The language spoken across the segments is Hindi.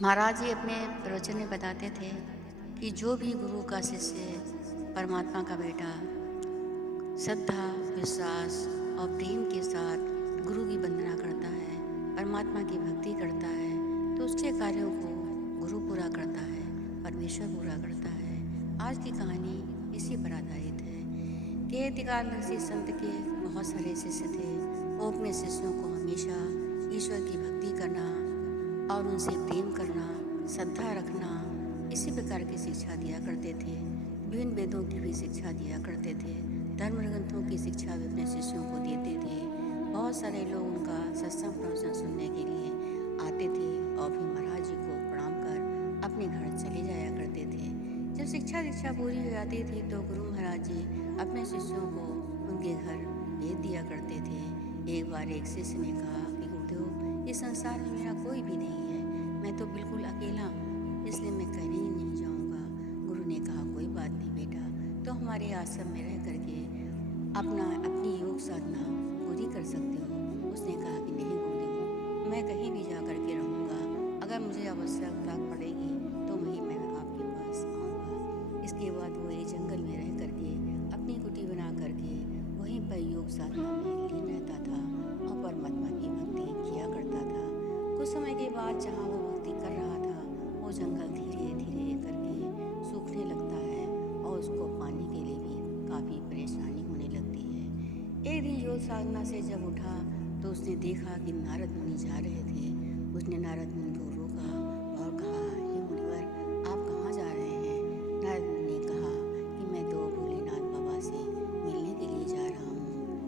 महाराज जी अपने प्रवचन में बताते थे कि जो भी गुरु का शिष्य, परमात्मा का बेटा श्रद्धा, विश्वास और प्रेम के साथ गुरु की वंदना करता है, परमात्मा की भक्ति करता है, तो उसके कार्यों को गुरु पूरा करता है, परमेश्वर पूरा करता है। आज की कहानी इसी पर आधारित है कि एतिकाल नरसी संत के बहुत सारे शिष्य थे। वो अपने शिष्यों को हमेशा ईश्वर की भक्ति करना और उनसे प्रेम करना, श्रद्धा रखना, इसी प्रकार की शिक्षा दिया करते थे। विभिन्न वेदों की भी शिक्षा दिया करते थे। धर्म ग्रंथों की शिक्षा भी अपने शिष्यों को देते थे। बहुत सारे लोग उनका सत्संग प्रवचन सुनने के लिए आते थे और फिर महाराज जी को प्रणाम कर अपने घर चले जाया करते थे। जब शिक्षा दीक्षा पूरी हो जाती थी तो गुरु महाराज जी अपने शिष्यों को उनके घर भेज दिया करते थे। एक बार एक शिष्य ने कहा कि गुरुदेव, इस संसार में मेरा कोई भी नहीं है, मैं तो बिल्कुल अकेला हूँ, इसलिए मैं कहीं नहीं जाऊँगा। गुरु ने कहा कोई बात नहीं बेटा, तो हमारे आश्रम में रह करके अपनी योग साधना पूरी कर सकते हो। उसने कहा कि नहीं गुरुदेव, मैं कहीं भी जा कर के रहूँगा, अगर मुझे आवश्यकता पड़ेगी तो मैं आपके पास आऊँगा। इसके बाद वो एक जंगल में रह करके अपनी कुटी बना करके वहीं पर योग साधना में लीन रहता था और परमात्मा की भक्ति किया करता था। कुछ समय के बाद जहाँ वो भक्ति कर रहा था, वो जंगल धीरे धीरे करके सूखने लगता है और उसको पानी के लिए भी काफ़ी परेशानी होने लगती है। एक दिन योग साधना से जब उठा तो उसने देखा कि नारद मुनि जा रहे थे। उसने नारद मुनि को रोका और कहा, हे मुनिवर, आप कहाँ जा रहे हैं? नारद मुनि ने कहा कि मैं तो भोलेनाथ बाबा से मिलने के लिए जा रहा हूँ।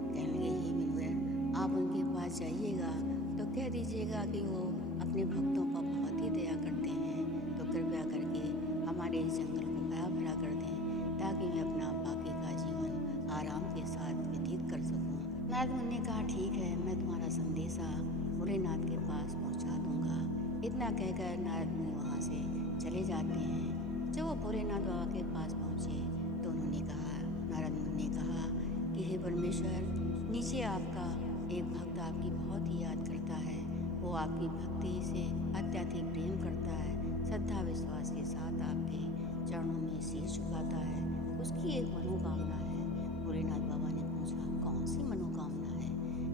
कहने लगे, हे मुनिवर, आप उनके पास जाइएगा तो कह दीजिएगा कि वो अपने भक्तों पर बहुत ही दया करते हैं, तो कृपया करके हमारे इस जंगल को हरा भरा कर दें ताकि मैं अपना बाकी का जीवन आराम के साथ व्यतीत कर सकूं। नारद मुनि ने कहा ठीक है, मैं तुम्हारा संदेशा भोलेनाथ के पास पहुंचा दूंगा। इतना कहकर नारद मुनि वहाँ से चले जाते हैं। जब वो भोलेनाथ बाबा के पास पहुँचे तो उन्होंने कहा, नारद मुनि ने कहा कि हे परमेश्वर, नीचे आपका एक भक्त आपकी बहुत ही याद करता है। वो आपकी भक्ति से अत्यधिक प्रेम करता है, श्रद्धा विश्वास के साथ आपके चरणों में शीश झुकाता है। उसकी एक मनोकामना है। भोलेनाथ बाबा ने पूछा, कौन सी मनोकामना है?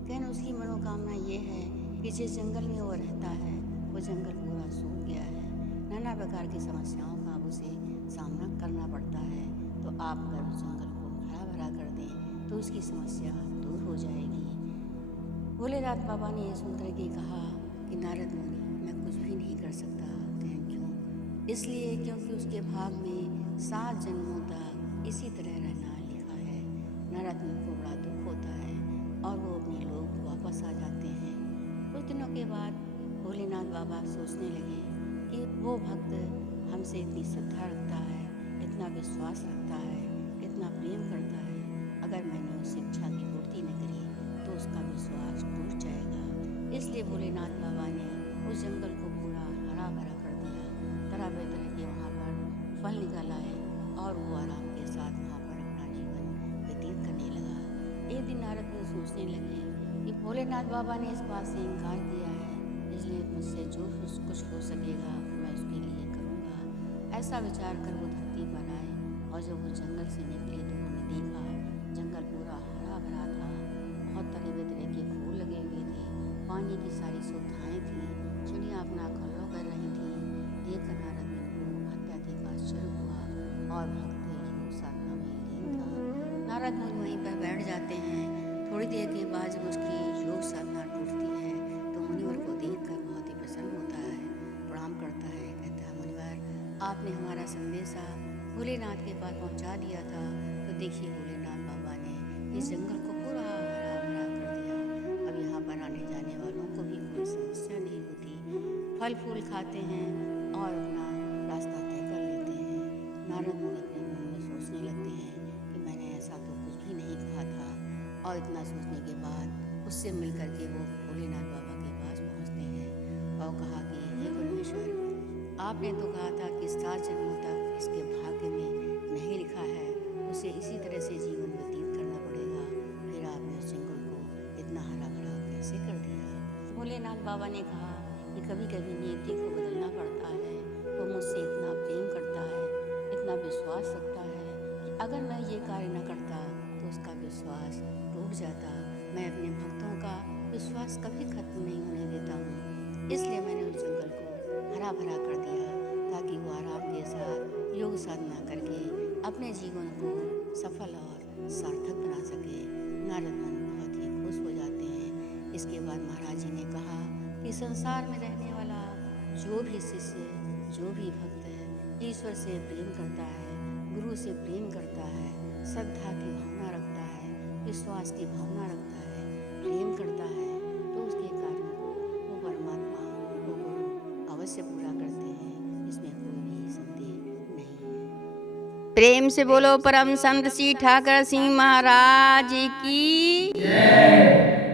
कहने उसकी मनोकामना ये है कि जिस जंगल में वो रहता है वो जंगल पूरा सूख गया है, नाना प्रकार की समस्याओं का अब उसे सामना करना पड़ता है, तो आप अगर उस जंगल को हरा भरा कर दें तो उसकी समस्या दूर हो जाएगी। भोलेनाथ बाबा ने ये सुनकर के कहा कि नारद मुनि, मैं कुछ भी नहीं कर सकता। कहें क्यों? इसलिए क्योंकि उसके भाग में 7 जन्मों तक इसी तरह रहना लिखा है। नारद मुनि को बड़ा दुख होता है और वो अपने लोग वापस आ जाते हैं। कुछ दिनों के बाद भोलेनाथ बाबा सोचने लगे कि वो भक्त हमसे इतनी श्रद्धा रखता है, इतना विश्वास रखता है, इतना प्रेम करता है, अगर मैंने उस इच्छा की पूर्ति न करी तो उसका विश्वास टूट जाएगा। इसलिए भोलेनाथ बाबा ने उस जंगल को पूरा हरा भरा कर दिया। तरह तरह के वहाँ पर फल निकल आए और वो आराम के साथ वहाँ पर अपना जीवन व्यतीत करने लगा। एक दिन नारद मुनि सोचने लगे कि भोलेनाथ बाबा ने इस बात से इनकार किया है, इसलिए मुझसे जो कुछ हो सकेगा मैं उसके लिए करूँगा। ऐसा विचार कर वो धरती पर आए और जब वो जंगल से निकले तो उन्होंने देखा जंगल पूरा हरा भरा था। बहुत तरह के फूल लगे हुए थे, पानी की सारी सुविधाएं थी, चिड़ियाँ अपना कलरव कर रही थी। देखकर नारद मुनि को अत्यधिक आश्चर्य हुआ और भक्त योग साधना में लीन था। नारद मुनि वहीं पर बैठ जाते हैं। थोड़ी देर के बाद जब उसकी योग साधना टूटती है तो मुनिवर को देखकर बहुत ही प्रसन्न होता है, प्रणाम करता है, कहता है, मुनिवर, आपने हमारा संदेशा भोलेनाथ के पास पहुंचा दिया था, तो देखिए भोलेनाथ बाबा ने इस जंगल को पूरा हरा भरा कर दिया। अब यहाँ पर आने जाने वालों को भी कोई समस्या नहीं होती, फल फूल खाते हैं और अपना रास्ता तय कर लेते हैं। नारद मुनि अपने मन में सोचने लगते हैं कि मैंने ऐसा तो कुछ भी नहीं कहा था, और इतना सोचने के बाद उससे मिल करके वो भोलेनाथ बाबा के पास पहुँचते हैं और कहा कि हे परमेश्वर, आपने तो कहा था कि 7 जन्मों तक इसके भाग्य में नहीं लिखा है, उसे इसी तरह से जीवन व्यतीत करना पड़ेगा, फिर आपने उस जंगल को इतना हरा भरा कैसे कर दिया? भोलेनाथ बाबा ने कहा, कि कभी कभी नियति को बदलना पड़ता है। वो मुझसे इतना प्रेम करता है, इतना विश्वास रखता है कि अगर मैं ये कार्य न करता तो उसका विश्वास टूट जाता। मैं अपने भक्तों का विश्वास कभी खत्म नहीं होने देता हूँ। इसलिए मैंने उस जंगल को हरा भरा कर दिया ताकि वो आराम के साथ योग साधना करके अपने जीवन को सफल और सार्थक बना सके। नारद मुनि बहुत ही खुश हो जाते हैं। इसके बाद महाराज जी ने कहा कि संसार में रहने वाला जो भी शिष्य, जो भी भक्त है, ईश्वर से प्रेम करता है, गुरु से प्रेम करता है, श्रद्धा की भावना रखता है, विश्वास की भावना रखता है, प्रेम करता है, तो उसके कार्यों को वो परमात्मा, वो गुरु अवश्य पूरा करते हैं। इसमें कोई भी संदेह नहीं है। प्रेम से बोलो परम संत श्री ठाकर सिंह महाराज की जय।